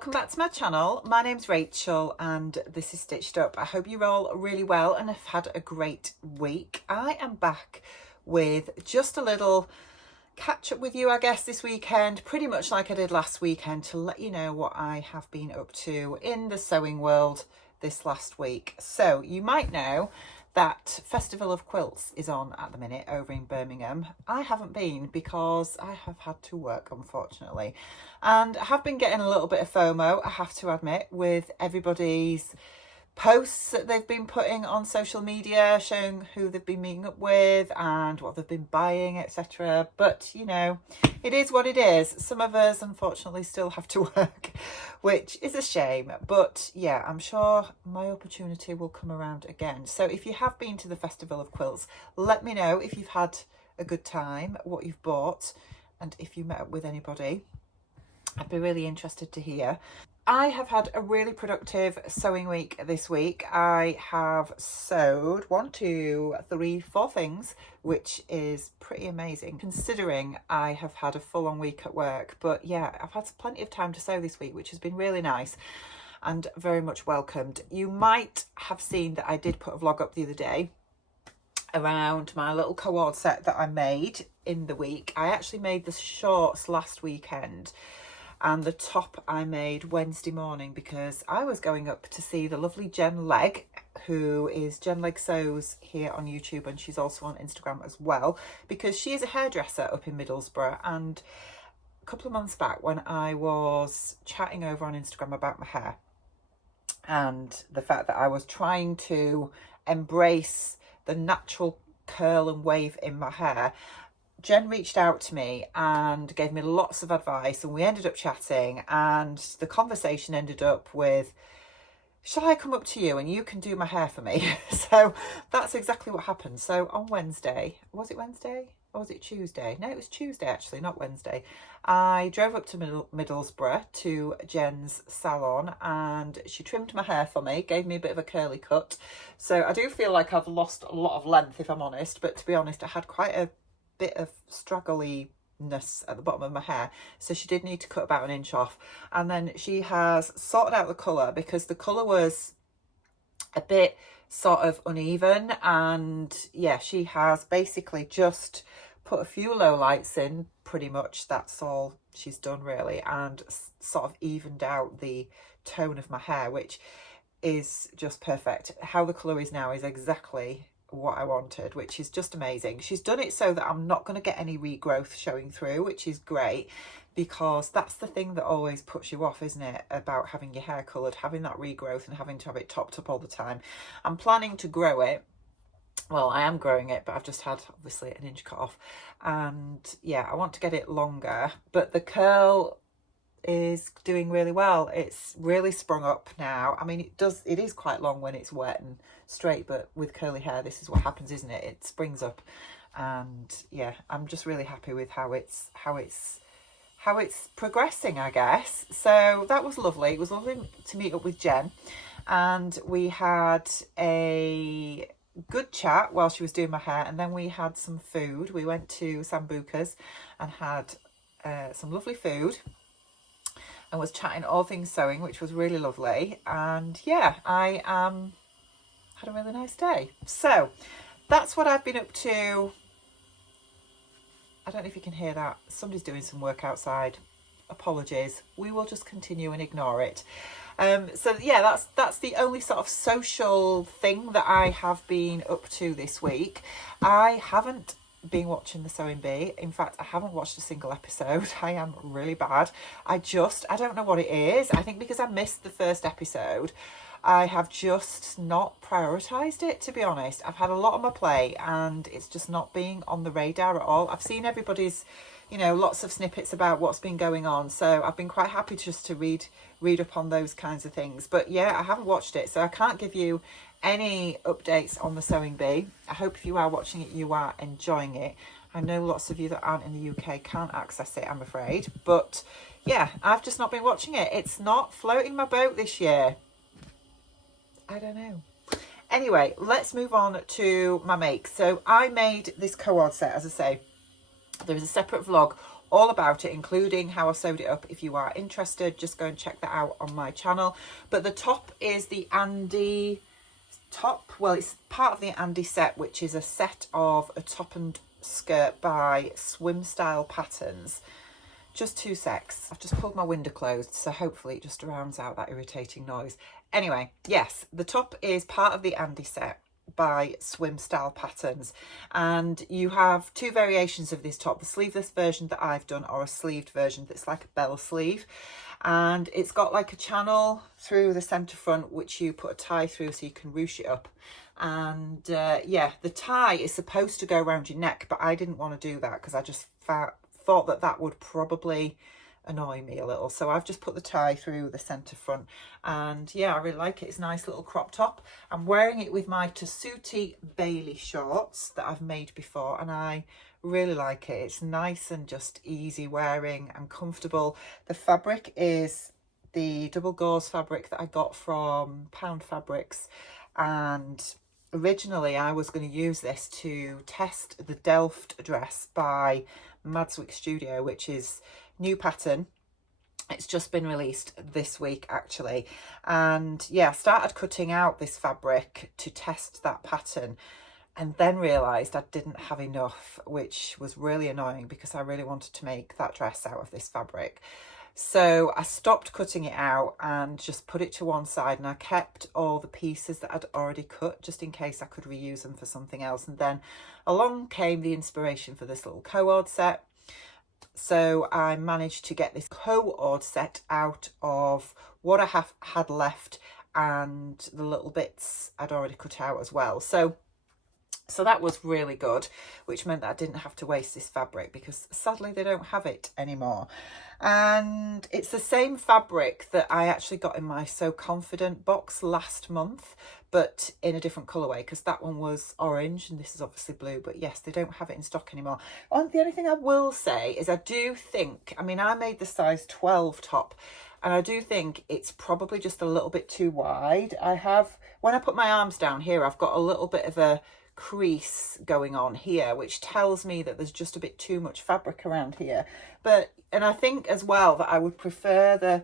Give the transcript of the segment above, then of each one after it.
welcome back to my channel. My name's Rachel and this is Stitched Up. I hope you're all really well and have had a great week. I am back with just a little catch up with you, I guess, this weekend, pretty much like I did last weekend, to let you know what I have been up to in the sewing world this last week. So you might know that Festival of Quilts is on at the minute over in Birmingham. I haven't been because I have had to work, unfortunately, and I have been getting a little bit of FOMO, I have to admit, with everybody's posts that they've been putting on social media showing who they've been meeting up with and what they've been buying, etc. But you know, it is what it is. Some of us unfortunately still have to work, which is a shame, but yeah, I'm sure my opportunity will come around again. So if you have been to the Festival of Quilts, let me know if you've had a good time, what you've bought, and if you met up with anybody. I'd be really interested to hear. I have had a really productive sewing week this week. I have sewed 1, 2, 3, 4 things, which is pretty amazing considering I have had a full-on week at work. But yeah, I've had plenty of time to sew this week, which has been really nice and very much welcomed. You might have seen that I did put a vlog up the other day around my little cord set that I made in the week. I actually made the shorts last weekend, and the top I made Wednesday morning because I was going up to see the lovely Jen Legg, who is Jen Legg Sews here on YouTube, and she's also on Instagram as well, because she is a hairdresser up in Middlesbrough. And a couple of months back, when I was chatting over on Instagram about my hair and the fact that I was trying to embrace the natural curl and wave in my hair, Jen reached out to me and gave me lots of advice, and we ended up chatting, and the conversation ended up with, shall I come up to you and you can do my hair for me? So that's exactly what happened. So on Wednesday, was it Wednesday or was it Tuesday? No, it was Tuesday actually, not Wednesday. I drove up to Middlesbrough to Jen's salon and she trimmed my hair for me, gave me a bit of a curly cut. So I do feel like I've lost a lot of length, if I'm honest, but to be honest, I had quite a bit of straggliness at the bottom of my hair, so she did need to cut about 1 inch off. And then she has sorted out the colour because the colour was a bit sort of uneven, and yeah, she has basically just put a few low lights in, pretty much that's all she's done really, and sort of evened out the tone of my hair, which is just perfect. How the colour is now is exactly what I wanted, which is just amazing. She's done it so that I'm not going to get any regrowth showing through, which is great, because that's the thing that always puts you off, isn't it, about having your hair coloured, having that regrowth and having to have it topped up all the time. I'm planning to grow it. Well, I am growing it, but I've just had obviously 1 inch cut off, and yeah, I want to get it longer, but the curl is doing really well. It's really sprung up now. I mean, it is quite long when it's wet and straight, but with curly hair, this is what happens, isn't it? It springs up, and yeah, I'm just really happy with how it's progressing, I guess. So that was lovely. It was lovely to meet up with Jen, and we had a good chat while she was doing my hair, and then we had some food. We went to Sambuca's and had some lovely food and was chatting all things sewing, which was really lovely. And yeah, I had a really nice day. So that's what I've been up to. I don't know if you can hear that. Somebody's doing some work outside. Apologies. We will just continue and ignore it. So yeah, that's the only sort of social thing that I have been up to this week. I haven't been watching the Sewing Bee. In fact, I haven't watched a single episode. I am really bad. I don't know what it is. I think because I missed the first episode, I have just not prioritised it, to be honest. I've had a lot on my plate and it's just not being on the radar at all. I've seen everybody's, you know, lots of snippets about what's been going on, so I've been quite happy just to read up on those kinds of things. But yeah, I haven't watched it, so I can't give you any updates on the Sewing Bee. I hope if you are watching it, you are enjoying it. I know lots of you that aren't in the UK can't access it, I'm afraid, but yeah, I've just not been watching it. It's not floating my boat this year. I don't know. Anyway, let's move on to my make. So I made this cord set, as I say, There is a separate vlog all about it, including how I sewed it up. If you are interested, just go and check that out on my channel. But the top is the Andi top. Well, it's part of the Andi set, which is a set of a top and skirt by Swimstyle Patterns. Just 2 secs. I've just pulled my window closed, so hopefully it just drowns out that irritating noise. Anyway, yes, the top is part of the Andi set by Swimstyle Patterns, and you have 2 variations of this top: the sleeveless version that I've done, or a sleeved version that's like a bell sleeve, and it's got like a channel through the centre front which you put a tie through so you can ruche it up. And yeah, the tie is supposed to go around your neck, but I didn't want to do that because I just thought that that would probably annoy me a little, so I've just put the tie through the centre front. And yeah, I really like it. It's a nice little crop top. I'm wearing it with my Tessuti Bailee shorts that I've made before, and I really like it. It's nice and just easy wearing and comfortable. The fabric is the double gauze fabric that I got from Pound Fabrics, and originally I was going to use this to test the Delft dress by Madswick Studio, which is new pattern. It's just been released this week actually, and yeah, I started cutting out this fabric to test that pattern, and then realised I didn't have enough, which was really annoying because I really wanted to make that dress out of this fabric. So I stopped cutting it out and just put it to one side, and I kept all the pieces that I'd already cut just in case I could reuse them for something else. And then along came the inspiration for this little co-ord set. So I managed to get this co-ord set out of what I had left and the little bits I'd already cut out as well. So that was really good, which meant that I didn't have to waste this fabric because sadly they don't have it anymore. And it's the same fabric that I actually got in my So Confident box last month, but in a different colourway, because that one was orange and this is obviously blue. But yes, they don't have it in stock anymore. And the only thing I will say is I do think, I mean, I made the size 12 top, and I do think it's probably just a little bit too wide. When I put my arms down here, I've got a little bit of a crease going on here, which tells me that there's just a bit too much fabric around here. And I think as well that I would prefer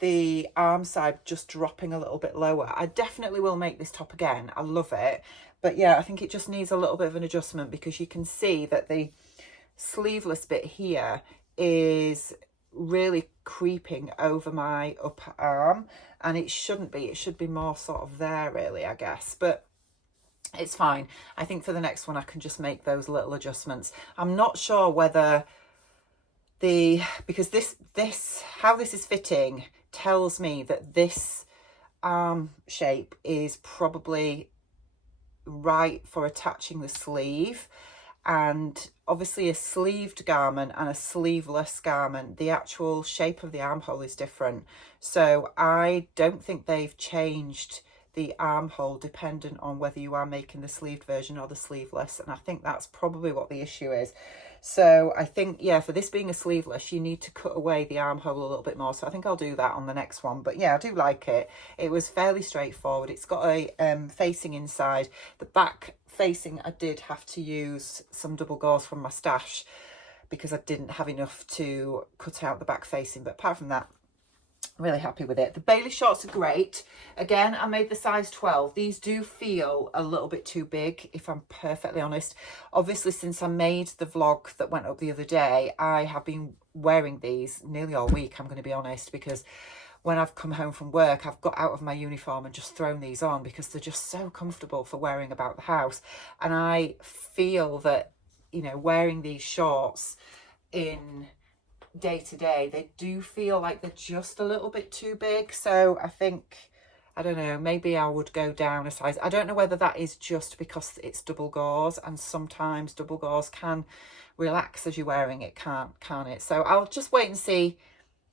the arm side just dropping a little bit lower. I definitely will make this top again. I love it. But yeah, I think it just needs a little bit of an adjustment, because you can see that the sleeveless bit here is really creeping over my upper arm, and it shouldn't be. It should be more sort of there really, I guess. But it's fine. I think for the next one I can just make those little adjustments. I'm not sure whether because how this is fitting tells me that this arm shape is probably right for attaching the sleeve. And obviously a sleeved garment and a sleeveless garment, the actual shape of the armhole is different. So I don't think they've changed the armhole dependent on whether you are making the sleeved version or the sleeveless, and I think that's probably what the issue is. So I think, yeah, for this being a sleeveless, you need to cut away the armhole a little bit more, so I think I'll do that on the next one. But yeah, I do like it. It was fairly straightforward. It's got a facing inside. The back facing, I did have to use some double gauze from my stash because I didn't have enough to cut out the back facing, but apart from that, really happy with it. The Bailee shorts are great. Again, I made the size 12. These do feel a little bit too big, if I'm perfectly honest. Obviously, since I made the vlog that went up the other day, I have been wearing these nearly all week, I'm going to be honest, because when I've come home from work, I've got out of my uniform and just thrown these on because they're just so comfortable for wearing about the house. And I feel that, you know, wearing these shorts in day to day, they do feel like they're just a little bit too big. So I think, I don't know, maybe I would go down a size. I don't know whether that is just because it's double gauze, and sometimes double gauze can relax as you're wearing it, can't it? So I'll just wait and see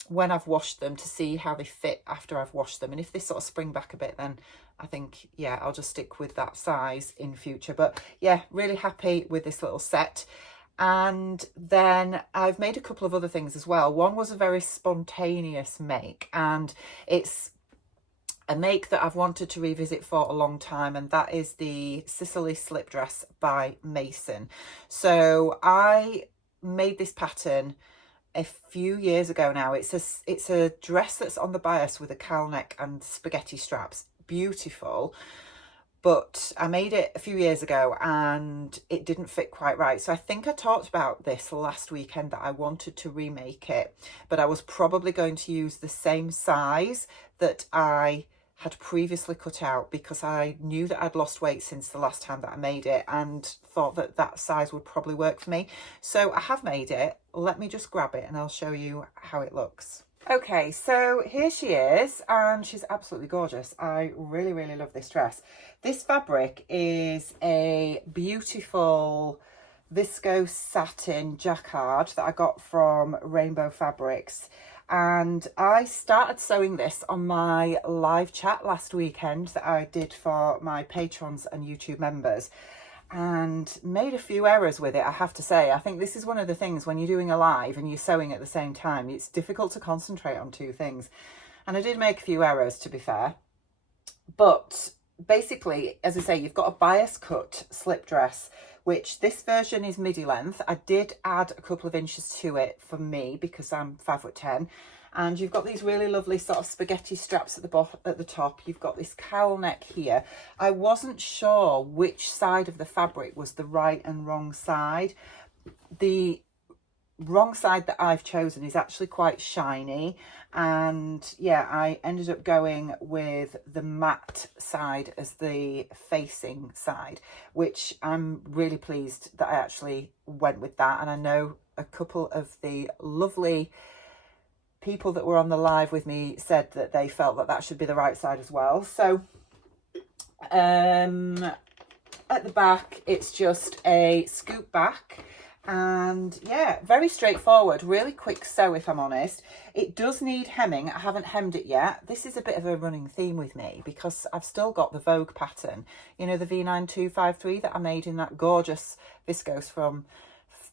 when I've washed them to see how they fit after I've washed them. And if they sort of spring back a bit, then I think, yeah, I'll just stick with that size in future. But yeah, really happy with this little set. And then I've made a couple of other things as well. One was a very spontaneous make, and it's a make that I've wanted to revisit for a long time, and that is the Sicily slip dress by Masin. So I made this pattern a few years ago now. It's a dress that's on the bias with a cowl neck and spaghetti straps. Beautiful. But I made it a few years ago and it didn't fit quite right. So I think I talked about this last weekend, that I wanted to remake it, but I was probably going to use the same size that I had previously cut out, because I knew that I'd lost weight since the last time that I made it and thought that that size would probably work for me. So I have made it. Let me just grab it and I'll show you how it looks. Okay, so here she is, and she's absolutely gorgeous. I really, really love this dress. This fabric is a beautiful viscose satin jacquard that I got from Rainbow Fabrics. And I started sewing this on my live chat last weekend that I did for my patrons and YouTube members, and made a few errors with it, I have to say. I think this is one of the things when you're doing a live and you're sewing at the same time, it's difficult to concentrate on two things. And I did make a few errors, to be fair. But basically, as I say, you've got a bias cut slip dress, which this version is midi length. I did add a couple of inches to it for me because I'm 5'10". And you've got these really lovely sort of spaghetti straps at the bottom, at the top. You've got this cowl neck here. I wasn't sure which side of the fabric was the right and wrong side. The wrong side that I've chosen is actually quite shiny, and yeah, I ended up going with the matte side as the facing side, which I'm really pleased that I actually went with that. And I know a couple of the lovely people that were on the live with me said that they felt that that should be the right side as well. So at the back, it's just a scoop back, and yeah, very straightforward, really quick sew, if I'm honest. It does need hemming. I haven't hemmed it yet. This is a bit of a running theme with me because I've still got the Vogue pattern, you know, the V9253 that I made in that gorgeous viscose from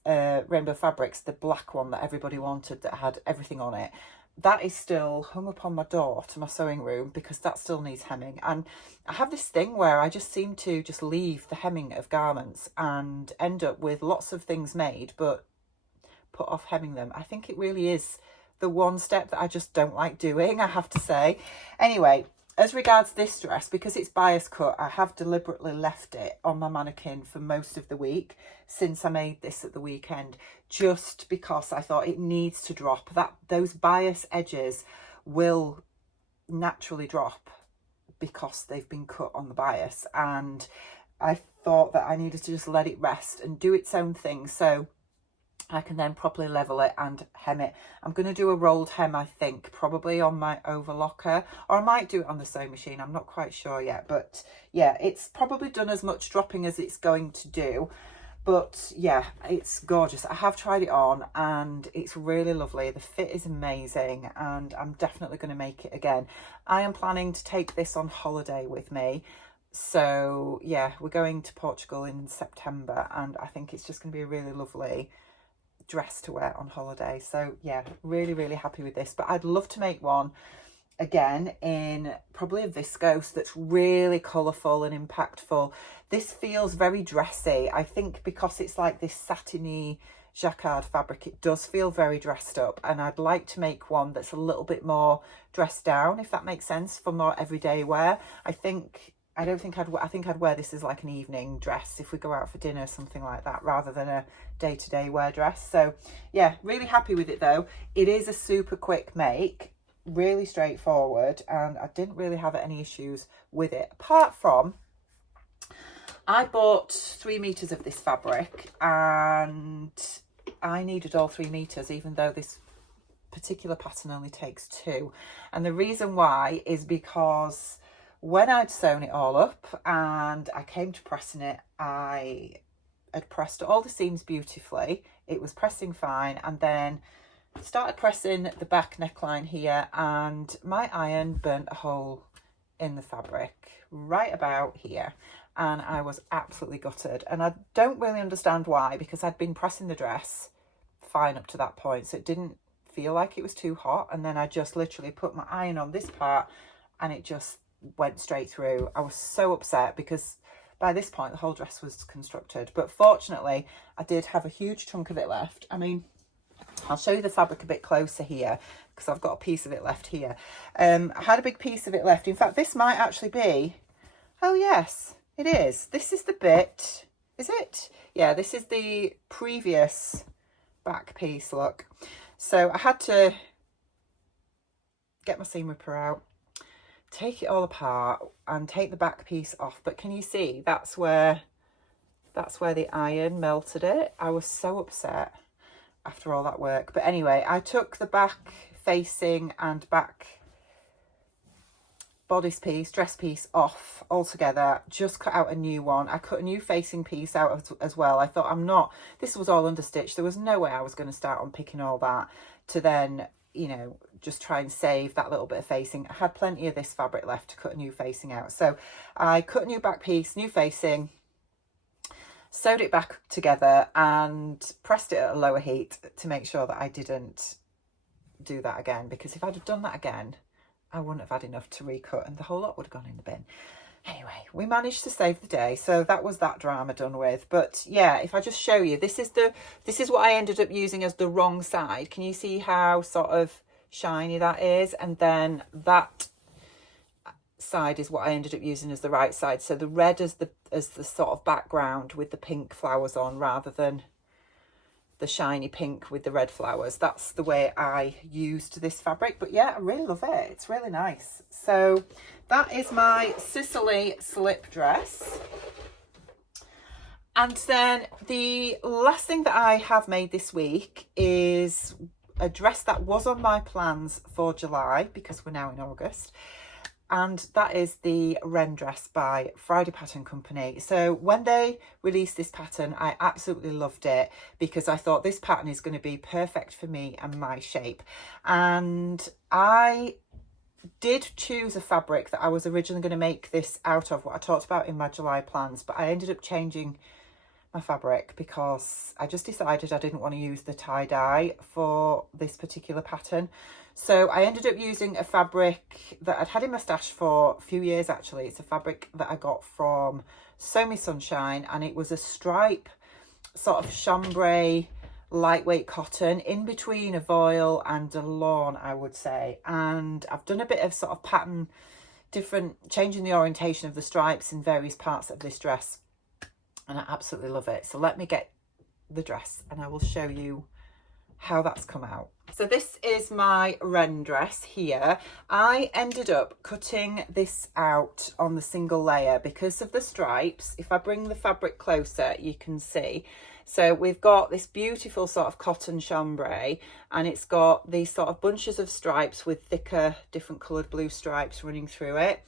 Rainbow Fabrics, the black one that everybody wanted, that had everything on it. That is still hung up on my door to my sewing room because that still needs hemming. And I have this thing where I just seem to just leave the hemming of garments and end up with lots of things made but put off hemming them. I think it really is the one step that I just don't like doing, I have to say. Anyway, as regards this dress, because it's bias cut, I have deliberately left it on my mannequin for most of the week since I made this at the weekend, just because I thought it needs to drop. Those bias edges will naturally drop because they've been cut on the bias, and I thought that I needed to just let it rest and do its own thing so I can then properly level it and hem it. I'm going to do a rolled hem, I think, probably on my overlocker, or I might do it on the sewing machine. I'm not quite sure yet, but yeah, it's probably done as much dropping as it's going to do. But yeah, it's gorgeous. I have tried it on and it's really lovely. The fit is amazing and I'm definitely going to make it again. I am planning to take this on holiday with me. So yeah, we're going to Portugal in September and I think it's just going to be a really lovely dress to wear on holiday. So yeah, really, really happy with this. But I'd love to make one again in probably a viscose that's really colourful and impactful. This feels very dressy. I think because it's like this satiny jacquard fabric, it does feel very dressed up, and I'd like to make one that's a little bit more dressed down, if that makes sense, for more everyday wear. I think I'd wear this as like an evening dress if we go out for dinner, something like that, rather than a day-to-day wear dress. So yeah, really happy with it though. It is a super quick make, really straightforward, and I didn't really have any issues with it, apart from I bought 3 meters of this fabric and I needed all 3 meters, even though this particular pattern only takes 2. And the reason why is because when I'd sewn it all up and I came to pressing it, I had pressed all the seams beautifully. It was pressing fine, and then started pressing the back neckline here, and my iron burnt a hole in the fabric right about here, and I was absolutely gutted. And I don't really understand why, because I'd been pressing the dress fine up to that point, so it didn't feel like it was too hot. And then I just literally put my iron on this part and it just went straight through. I was so upset because by this point the whole dress was constructed, but fortunately I did have a huge chunk of it left. I mean, I'll show you the fabric a bit closer here because I've got a piece of it left here. I had a big piece of it left. In fact, this might actually be, oh yes, it is. This is the bit, is it? Yeah, this is the previous back piece, look. So I had to get my seam ripper out, take it all apart and take the back piece off. But can you see that's where the iron melted it? I was so upset after all that work. But anyway, I took the back facing and back bodice piece, dress piece off altogether, just cut out a new one. I cut a new facing piece out as well. I thought this was all understitched. There was no way I was going to start unpicking all that to then, you know, just try and save that little bit of facing. I had plenty of this fabric left to cut a new facing out. So I cut a new back piece, new facing, sewed it back together and pressed it at a lower heat to make sure that I didn't do that again, because if I'd have done that again, I wouldn't have had enough to recut and the whole lot would have gone in the bin. Anyway, we managed to save the day, so that was that drama done with. But yeah, if I just show you, this is what I ended up using as the wrong side. Can you see how sort of shiny that is? And then that side is what I ended up using as the right side. So the red as the sort of background with the pink flowers on, rather than the shiny pink with the red flowers. That's the way I used this fabric. But yeah, I really love it. It's really nice. So that is my Sicily slip dress. And then the last thing that I have made this week is a dress that was on my plans for July, because we're now in August. And that is the Ren Dress by Friday Pattern Company. So when they released this pattern, I absolutely loved it because I thought this pattern is going to be perfect for me and my shape. And I did choose a fabric that I was originally going to make this out of, what I talked about in my July plans, but I ended up changing my fabric because I just decided I didn't want to use the tie-dye for this particular pattern. So I ended up using a fabric that I'd had in my stash for a few years actually. It's a fabric that I got from Sew Me Sunshine, and it was a stripe sort of chambray lightweight cotton in between a voile and a lawn, I would say. And I've done a bit of sort of pattern, changing the orientation of the stripes in various parts of this dress, and I absolutely love it. So let me get the dress and I will show you how that's come out. So this is my Ren dress here. I ended up cutting this out on the single layer because of the stripes. If I bring the fabric closer, you can see. So we've got this beautiful sort of cotton chambray, and it's got these sort of bunches of stripes with thicker, different coloured blue stripes running through it.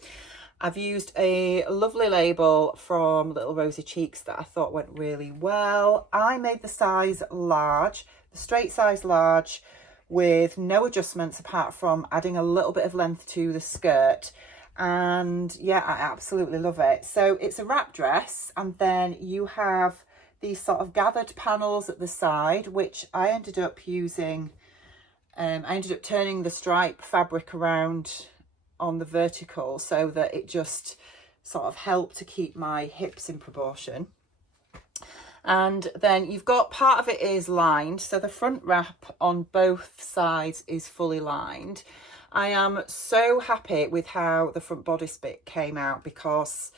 I've used a lovely label from Little Rosy Cheeks that I thought went really well. I made the size large, the straight size large, with no adjustments apart from adding a little bit of length to the skirt. And yeah, I absolutely love it. So it's a wrap dress, and then you have these sort of gathered panels at the side, which I ended up using. I ended up turning the stripe fabric around on the vertical so that it just sort of helped to keep my hips in proportion. And then you've got part of it is lined, so the front wrap on both sides is fully lined. I am so happy with how the front bodice bit came out, because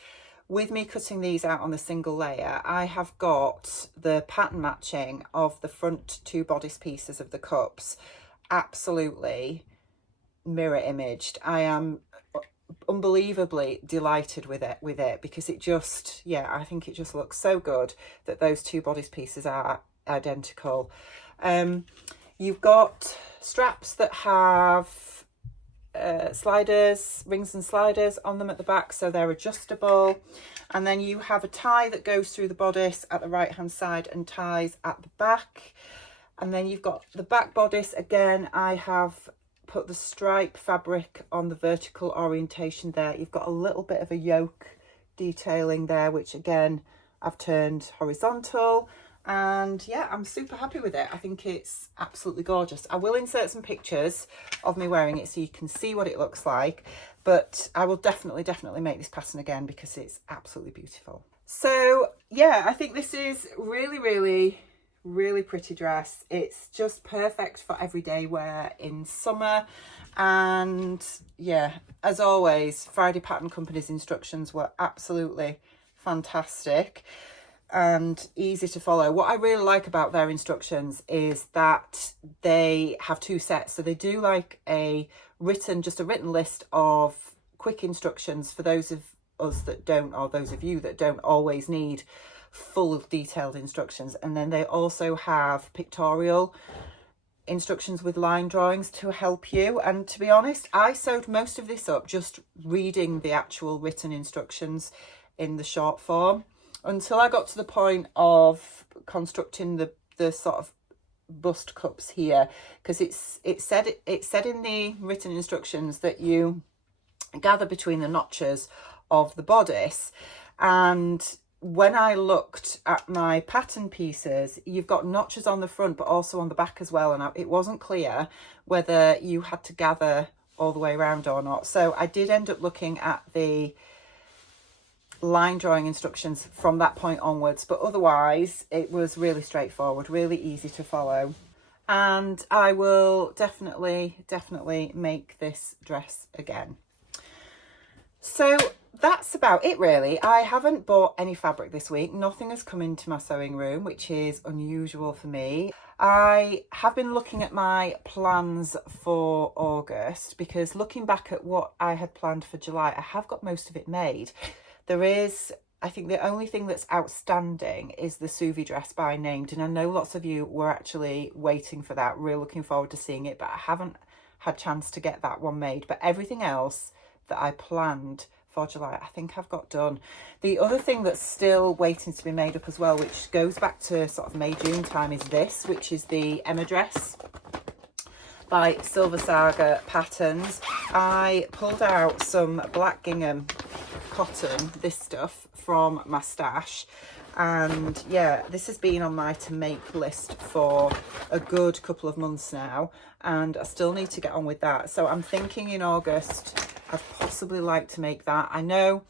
with me cutting these out on the single layer, I have got the pattern matching of the front two bodice pieces of the cups absolutely mirror imaged. I am unbelievably delighted with it because it just, yeah, I think it just looks so good that those two bodice pieces are identical. You've got straps that have sliders, rings and sliders on them at the back, so they're adjustable. And then you have a tie that goes through the bodice at the right hand side and ties at the back. And then you've got the back bodice. Again, I have put the stripe fabric on the vertical orientation there. You've got a little bit of a yoke detailing there, which again I've turned horizontal. And yeah, I'm super happy with it. I think it's absolutely gorgeous. I will insert some pictures of me wearing it so you can see what it looks like, but I will definitely make this pattern again because it's absolutely beautiful. So yeah, I think this is really pretty dress. It's just perfect for everyday wear in summer. And yeah, as always, Friday Pattern Company's instructions were absolutely fantastic and easy to follow. What I really like about their instructions is that they have two sets. So they do like just a written list of quick instructions for those of us that don't, or those of you that don't always need full detailed instructions. And then they also have pictorial instructions with line drawings to help you. And to be honest, I sewed most of this up just reading the actual written instructions in the short form until I got to the point of constructing the sort of bust cups here, because it said in the written instructions that you gather between the notches of the bodice. And when I looked at my pattern pieces, you've got notches on the front but also on the back as well, and it wasn't clear whether you had to gather all the way around or not. So I did end up looking at the line drawing instructions from that point onwards, but otherwise it was really straightforward, really easy to follow. And I will definitely make this dress again. So that's about it really. I haven't bought any fabric this week. Nothing has come into my sewing room, which is unusual for me. I have been looking at my plans for August, because looking back at what I had planned for July, I have got most of it made. There is, I think the only thing that's outstanding is the Suvi dress by Named, and I know lots of you were actually waiting for that, really looking forward to seeing it, but I haven't had chance to get that one made. But everything else that I planned for July, I think I've got done. The other thing that's still waiting to be made up as well, which goes back to sort of May, June time, is this, which is the Emma dress by Silver Saga Patterns. I pulled out some black gingham cotton, this stuff, from my stash, and yeah, this has been on my to make list for a good couple of months now, and I still need to get on with that. So I'm thinking in August I'd possibly like to make that. I know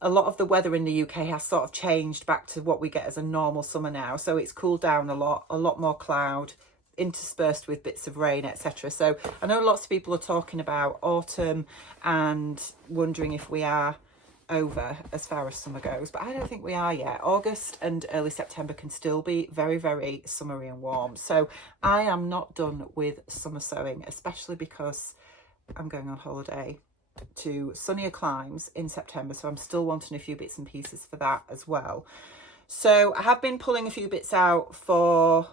a lot of the weather in the UK has sort of changed back to what we get as a normal summer now, so it's cooled down a lot more cloud interspersed with bits of rain, etc. So I know lots of people are talking about autumn and wondering if we are over as far as summer goes, but I don't think we are yet. August and early September can still be very summery and warm. So I am not done with summer sewing, especially because I'm going on holiday to sunnier climes in September, so I'm still wanting a few bits and pieces for that as well. So I have been pulling a few bits out for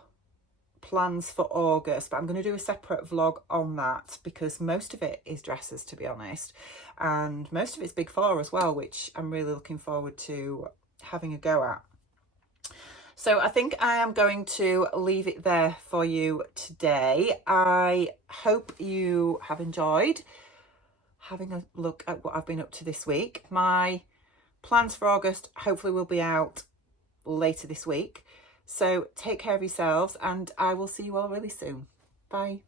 plans for August, but I'm going to do a separate vlog on that, because most of it is dresses, to be honest, and most of it's big four as well, which I'm really looking forward to having a go at. So I think I am going to leave it there for you today. I hope you have enjoyed having a look at what I've been up to this week. My plans for August hopefully will be out later this week. So take care of yourselves, and I will see you all really soon. Bye.